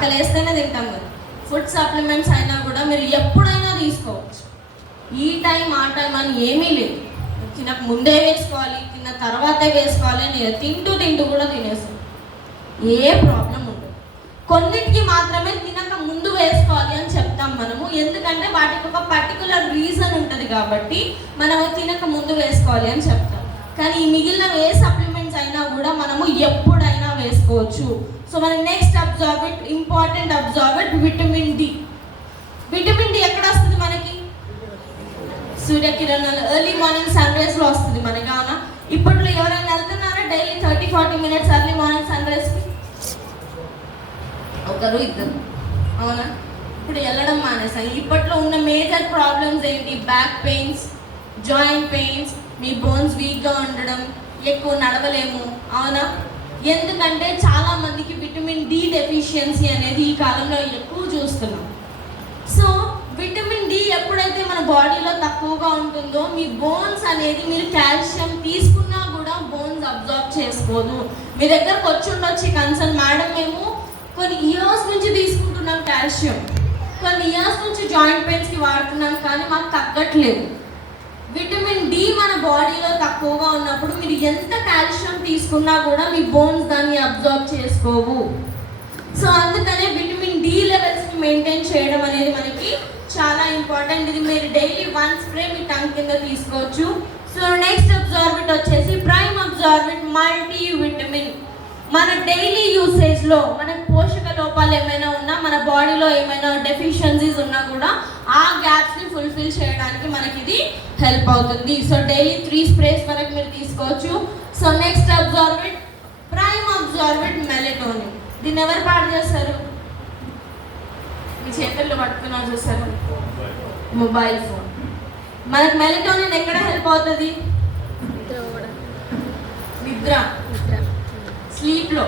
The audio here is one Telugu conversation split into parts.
ఆకలి వేస్తేనే తింటాం కదా. ఫుడ్ సప్లిమెంట్స్ అయినా కూడా మీరు ఎప్పుడైనా తీసుకోవచ్చు. ఈ టైం ఆ టైం అని ఏమీ లేదు. తినక ముందే వేసుకోవాలి, తిన్న తర్వాతే వేసుకోవాలి అని తింటూ కూడా తినేస్తాం, ఏ ప్రాబ్లం ఉండదు. కొన్నిటికి మాత్రమే తినక ముందు వేసుకోవాలి అని చెప్తాం మనము, ఎందుకంటే వాటికి ఒక పర్టికులర్ రీజన్ ఉంటుంది కాబట్టి మనము తినక ముందు వేసుకోవాలి అని చెప్తాం. కానీ ఈ మిగిలిన ఏ సప్లిమెంట్స్ అయినా కూడా మనము ఎప్పుడైనా వేసుకోవచ్చు. సో మన next absorbent, important absorbent vitamin D. Vitamin D ఎక్కడ వస్తుంది మనకి? సూర్యకిరణాలు ఎర్లీ మార్నింగ్ సన్ రైజ్ లో వస్తుంది మనకి. అవునా? ఇప్పట్లో ఎవరైనా వెళ్తున్నారా daily 30-40 minutes early morning sunrise కి? ఒకరు ఇద్దరు. అవునా? ఇప్పుడు వెళ్ళడం మానేసాం. ఇప్పట్లో ఉన్న మేజర్ ప్రాబ్లమ్స్ ఏంటి? బ్యాక్ పెయిన్స్, జాయింట్ పెయిన్స్, మీ బోన్స్ వీక్గా ఉండడం, ఎక్కువ నడవలేము. అవునా? ఎందుకంటే చాలా మందికి విటమిన్ డి డెఫిషియన్సీ అనేది ఈ కాలంలో ఎక్కువ చూస్తున్నాం. సో విటమిన్ డి ఎప్పుడైతే మన బాడీలో తక్కువగా ఉంటుందో మీ బోన్స్ అనేది, మీరు కాల్షియం తీసుకున్నా కూడా బోన్స్ అబ్జార్బ్ చేసుకోదు. మీ దగ్గరకు వచ్చి కన్సర్న్, మేడం మేము కొన్ని ఇయర్స్ నుంచి తీసుకుంటున్నాం కాల్షియం, కొన్ని ఇయర్స్ నుంచి జాయింట్ పెయిన్స్కి వాడుతున్నాం కానీ మాకు తగ్గట్లేదు. విటమిన్ డి మన బాడీలో తక్కువగా ఉన్నప్పుడు మీరు ఎంత కాల్షియం తీసుకున్నా కూడా మీ బోన్స్ దాన్ని అబ్జార్బ్ చేసుకోవు. సో అందుకనే విటమిన్ డి లెవెల్స్ని మెయింటైన్ చేయడం అనేది మనకి చాలా ఇంపార్టెంట్. ఇది మీరు డైలీ 1 స్ప్రే మీ టంగ్ కింద తీసుకోవచ్చు. సో నెక్స్ట్ అబ్జార్బెంట్ వచ్చేసి ప్రైమ్ అబ్జార్బెంట్ మల్టీ విటమిన్. మన డైలీ యూసేజ్లో మనకు పోషక లోపాలు ఏమైనా ఉన్నా, మన బాడీలో ఏమైనా డెఫిషియన్సీస్ ఉన్నా కూడా ఆ గ్యాప్స్ని ఫుల్ఫిల్ చేయడానికి మనకి ఇది హెల్ప్ అవుతుంది. సో డైలీ 3 స్ప్రేస్ వరకు మీరు తీసుకోవచ్చు. So next absorbent prime absorbent melatonin. దీన్ని ఎవరు పాడు చేస్తారు? మీ చేతుల్లో పట్టుకున్నారు చూస్తారు, మొబైల్ ఫోన్. మనకు మెలటోనిన్ ఎక్కడ హెల్ప్ అవుతుంది? నిద్ర, స్లీప్లో.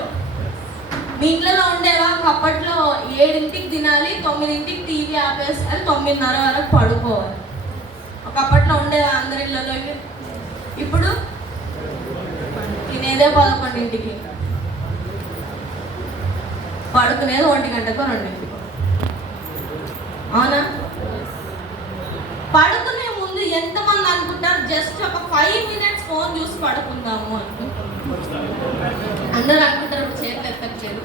మీ ఇంట్లో ఉండేవా అప్పట్లో 7ంటికి తినాలి, 9ంటికి టీవీ ఆపేస్తారు, 9:30 వరకు పడుకోవాలి. ఒకప్పట్లో ఉండేవా అందరి ఇళ్ళలో? ఇప్పుడు తినేదే 11ంటికి, పడుకునేది 1 గంటకో 2ంటికో. అవునా? పడుకునే ముందు ఎంతమంది అనుకుంటారు జస్ట్ ఒక 5 minutes ఫోన్ చూసి పడుకుందాము అని? అందరూ అనుకుంటారు, ఇప్పుడు చేతులు ఎత్తట్లేదు.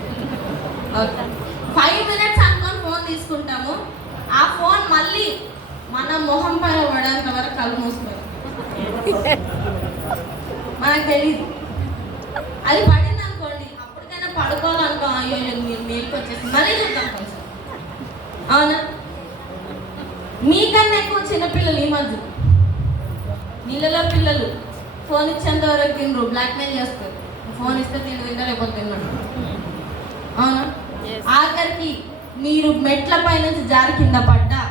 5 minutes అనుకొని ఫోన్ తీసుకుంటాము. ఆ ఫోన్ మళ్ళీ మన మొహం పైన పడేంత వరకు కళ్ళు మూసుకొని మనకు తెలియదు. అది పడింది అనుకోండి, అప్పటికైనా పడుకోవాలనుకో, అయ్యో మీరు మేలుకు వచ్చేసి మళ్ళీ చూద్దాం కొంచెం. అవునా? మీకన్నా ఎక్కువ చిన్నపిల్లలు ఈ మధ్య, నీళ్ళలో పిల్లలు ఫోన్ ఇచ్చేంత వరకు తినరు, బ్లాక్మెయిల్ చేస్తారు. ఫోన్ ఇస్తే తింటా లేకపోతే తిన్నాడు. అవునా? ఆఖరికి మీరు మెట్ల పై నుంచి జారి కింద పడ్డా,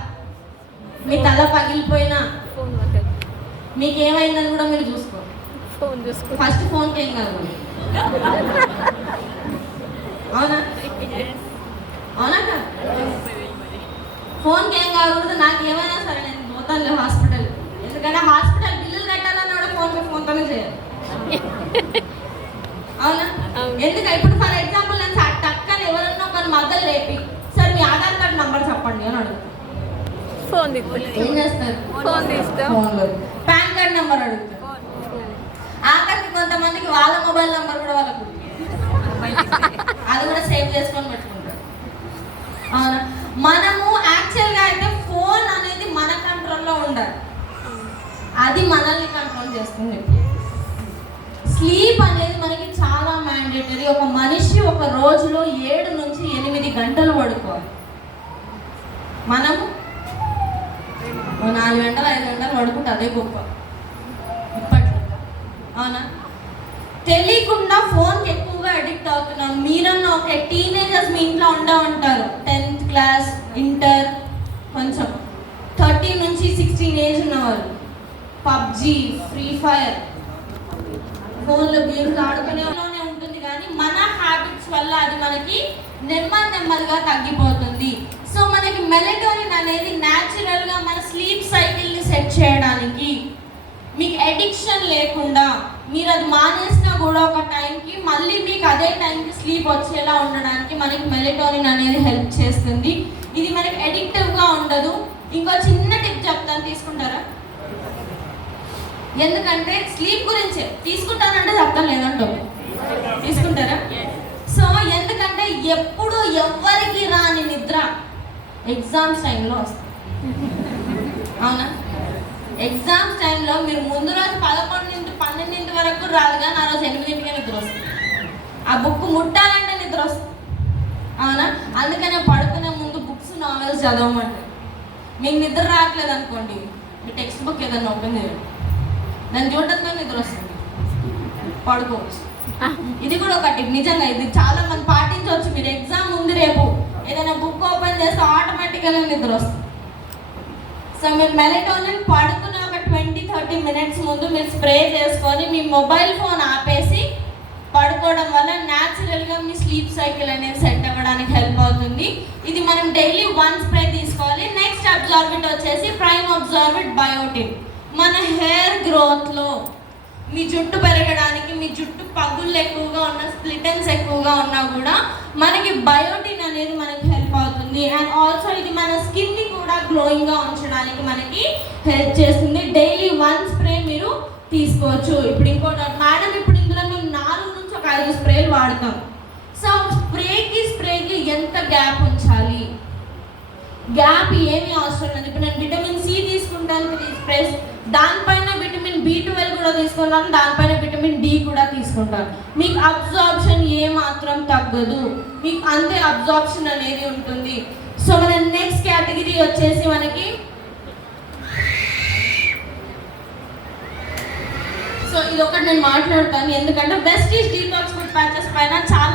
మీ తల పగిలిపోయినా, మీకు ఏమైందని కూడా మీరు చూసుకో. ఫస్ట్ ఫోన్కి ఏం కాదు. అవునా? అవునా? ఫోన్కి ఏం కాకూడదు. నాకు ఏమైనా సరే నేను పోతాను హాస్పిటల్, ఎందుకంటే హాస్పిటల్ బిల్లులు కట్టాలన్నా కూడా ఫోన్తోనే చేయాలి. అవునా? ఎందుకంటే ఇప్పుడు ఫర్ ఎగ్జాంపుల్ నేను టక్కని ఎవరన్నా ఒకరు మద్దలు లేపి, సార్ మీ ఆధార్ కార్డు నంబర్ చెప్పండి అని అడుగుతాను. ఏం చేస్తారు? ఫోన్లో పాన్ కార్డ్ నెంబర్ అడుగుతారు. ఆఖరికి కొంతమందికి వాళ్ళ మొబైల్ నెంబర్ కూడా వాళ్ళకు అది కూడా సేవ్ చేసుకొని పెట్టుకుంటారు. అవునా? మనము యాక్చువల్గా అయితే ఫోన్ అనేది మన కంట్రోల్లో ఉండాలి, అది మనల్ని కంట్రోల్ చేస్తుంది. స్లీప్ అనేది మనకి చాలా మ్యాండేటరీ. ఒక మనిషి ఒక రోజులో 7 నుంచి 8 గంటలు పడుకోవాలి. మనము 4 గంటలు 5 గంటలు పడుకుంటే అదే గొప్ప ఇప్పట్లో. అవునా? తెలియకుండా ఫోన్కి ఎక్కువగా అడిక్ట్ అవుతున్నాం. మీరన్నా ఒక టీనేజర్స్ మీ ఇంట్లో ఉంటారు, 10th క్లాస్, ఇంటర్, కొంచెం 13 నుంచి 16 ఏజ్ ఉన్నవాళ్ళు పబ్జీ, ఫ్రీ ఫైర్, ఫోన్లో గేమ్స్ ఆడుకునే ఉంటుంది. కానీ మన హ్యాబిట్స్ వల్ల అది మనకి నెమ్మదిగా తగ్గిపోతుంది. సో మనకి మెలటోనిన్ అనేది న్యాచురల్గా మన స్లీప్ సైకిల్ని సెట్ చేయడానికి, మీకు ఎడిక్షన్ లేకుండా మీరు అది మానేసినా కూడా ఒక టైంకి మళ్ళీ మీకు అదే టైంకి స్లీప్ వచ్చేలా ఉండడానికి మనకి మెలటోనిన్ అనేది హెల్ప్ చేస్తుంది. ఇది మనకి అడిక్టివ్గా ఉండదు. ఇంకో చిన్న టిప్ చెప్తాను, తీసుకుంటారా? ఎందుకంటే స్లీప్ గురించే తీసుకుంటానంటే చెప్తాను, లేదంటో తీసుకుంటారా? సో ఎందుకంటే ఎప్పుడు ఎవ్వరికి రాని నిద్ర ఎగ్జామ్స్ టైంలో వస్తుంది. అవునా? ఎగ్జామ్స్ టైంలో మీరు ముందు రోజు 11 నుండి 12 వరకు రాదు, కానీ ఆ రోజు 8కే నిద్ర వస్తుంది. ఆ బుక్ ముట్టాలంటే నిద్ర వస్తుంది. అవునా? అందుకనే పడుకునే ముందు బుక్స్, నావెల్స్ చదవమంటారు. మీకు నిద్ర రావట్లేదు అనుకోండి, మీ టెక్స్ట్ బుక్ ఏదైనా ఓపెన్ చేయండి, దాన్ని చూడటంతో నిద్ర వస్తుంది, పడుకోవచ్చు. ఇది కూడా ఒకటి నిజంగా, ఇది చాలా మంది పాటించవచ్చు. మీరు ఎగ్జామ్ ఉంది రేపు ఏదైనా బుక్ ఓపెన్ చేస్తే ఆటోమేటిక్గా నిద్ర వస్తుంది. సో మీరు మెలటోనిన్ పడుకునే ఒక 20-30 మినిట్స్ ముందు మీరు స్ప్రే చేసుకొని మీ మొబైల్ ఫోన్ ఆపేసి పడుకోవడం వల్ల న్యాచురల్గా మీ స్లీప్ సైకిల్ అనేది సెట్ అవ్వడానికి హెల్ప్ అవుతుంది. ఇది మనం డైలీ 1 స్ప్రే తీసుకోవాలి. నెక్స్ట్ అబ్జార్బెంట్ వచ్చేసి ప్రైమ్ అబ్జార్బెంట్ బయోటిన్. మన హెయిర్ గ్రోత్లో, మీ జుట్టు పెరగడానికి, మీ జుట్టు పగుళ్ళు ఎక్కువగా ఉన్న, స్ప్లిటన్స్ ఎక్కువగా ఉన్నా కూడా మనకి బయోటిన్ అనేది మనకి హెల్ప్ అవుతుంది. అండ్ ఆల్సో ఇది మన స్కిన్ని కూడా గ్లోయింగ్గా ఉంచడానికి మనకి హెల్ప్ చేస్తుంది. డైలీ 1 స్ప్రే మీరు తీసుకోవచ్చు. ఇప్పుడు ఇంకోటి మేడం, ఇప్పుడు ఇందులో మేము 4 నుంచి ఒక 5 స్ప్రేలు వాడతాం. సో స్ప్రేకి ఎంత గ్యాప్ ఉంచాలి? గ్యాప్ ఏమీ అవసరం లేదు. ఇప్పుడు నేను విటమిన్ సి తీసుకుంటాను 3 స్ప్రేస్, దానిపైన విటమిన్ B12 కూడా తీసుకుంటాను, దానిపైన విటమిన్ డి కూడా తీసుకుంటాను. మీకు అబ్జార్ప్షన్ ఏమాత్రం తగ్గదు, మీకు అంతే అబ్జార్ప్షన్ అనేది ఉంటుంది. సో మన నెక్స్ట్ కేటగిరీ వచ్చేసి మనకి, సో ఇది ఒకటి నేను మాట్లాడతాను, ఎందుకంటే వెస్టీజ్ డీటాక్స్ ఫుడ్ ప్యాచెస్ పైన చాలా